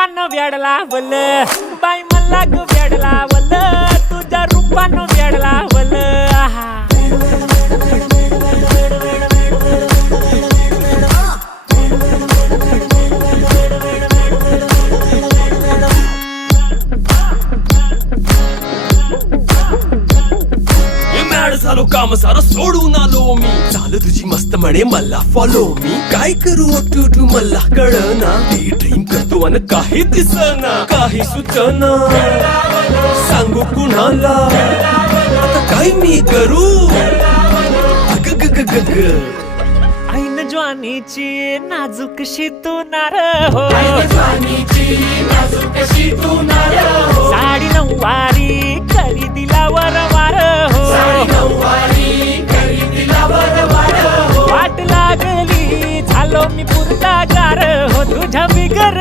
रूपानं वेड लावल बाई मला ग वेड लावल तुझ्या रूपानं वेड लावल झालो काम सारा सोडून आलो मी चाल तुझी मस्त म्हणे मला फॉलो मी काय करू टू मला कळना ती ड्रीम करतो आणि काही दिसना काही सुचना सांगू कुणाला आता काय मी करू ऐन ज्वानीची नाजूकशी तू नार हो साडी नऊवारी करी दिला वरवार हो वाट लागली झालो मी पुरता गार हो तुझ्या बिगर